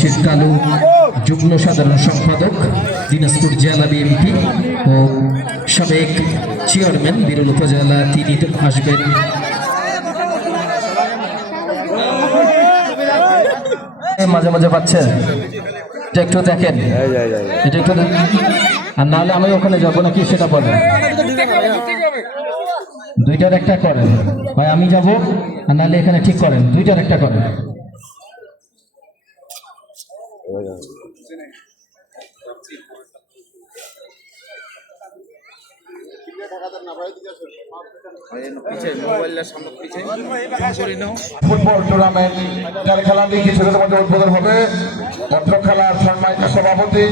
শীতকালু যুগ্ম সাধারণ সম্পাদক দিনাজপুর জেলা বিএনপি ও সাবেক চেয়ারম্যান বিরল উপজেলা তিনি আসবেন। মাঝে মাঝে পাচ্ছেন এটা একটু দেখেন, এটা একটু আর নাহলে আমি ওখানে যাবো নাকি সেটা বলেন। দুইটার একটা করেন, ভাই আমি যাবো আর নাহলে এখানে ঠিক করেন, দুইটার একটা করেন। ফুটবল টুর্নামেন্ট খেলাটি কিছুক্ষণের মধ্যে উদ্বোধন হবে। অত্র খেলার সম্মানিত সভাপতি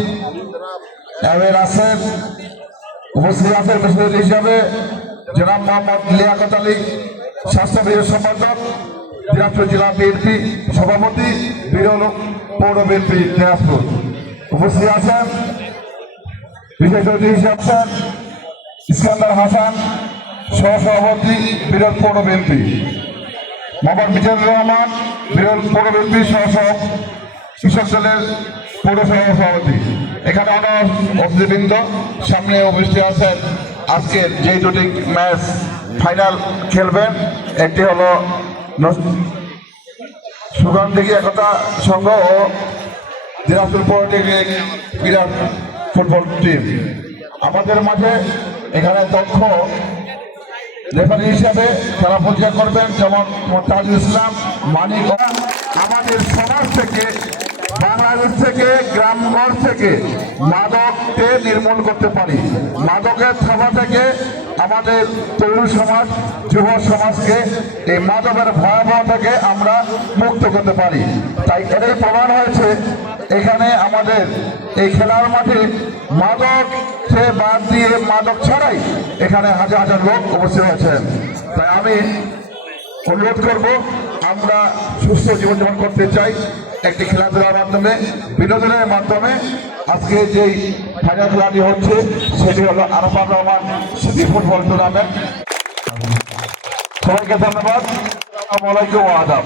আছেন, উপস্থিত আছেন বিশেষ হিসাবে জনাব মোহাম্মদ লিয়াকত আলী, স্বাস্থ্য বিভাগের সম্পাদক, দিনাজপুর জেলা বিএনপি সভাপতি, বিরল পৌর বিএনপি দিনাজপুর। উপস্থিত আছেন বিশেষ অতিথি হিসেবে আছেন ইস্কান্দার হাসান, সহসভাপতি, বিরল পৌর বিএনপি, মোহাম্মদ মিজানুর রহমান, বিরল পৌর বিএনপি কৃষক দলের পৌরসভা সভাপতি। এখানে অনেক অতিথিবৃন্দ সামনে উপস্থিত আছেন। আজকের যে দুটি ম্যাচ ফাইনাল খেলবেন, একটি হলো সুগন্ধি একতা সংঘ ও দিনাজপুর পলিটেকনিক ক্রীড়া ফুটবল টিম। আমাদের মাঝে এখানে দক্ষ রেফারি হিসাবে খেলা পরিচালনা করবেন যেমন তাজুল ইসলাম মানিক। আমাদের সমাজ থেকে, বাংলাদেশ থেকে, গ্রামগঞ্জ থেকে মাদককে নির্মূল করতে পারি। মাদকের থাবা থেকে আমাদের তরুণ সমাজ, যুব সমাজকে এই মাদকের ভয়াবহ থেকে আমরা মুক্ত করতে পারি। তাই এটাই প্রমাণ হয়েছে এখানে আমাদের এই খেলার মাঠে মাদক সে বাদ দিয়ে মাদক ছাড়াই এখানে হাজার হাজার লোক উপস্থিত হয়েছেন। তাই আমি অনুরোধ করব, আমরা সুস্থ জীবনযাপন করতে চাই একটি খেলাধুলার মাধ্যমে, বিনোদনের মাধ্যমে। আজকে যেই ফাইনাল খেলাটি হচ্ছে সেটি হলো Arafat Rahman city football tournament. সবাইকে ধন্যবাদ। আসসালামু আলাইকুম ওয়া আদাব।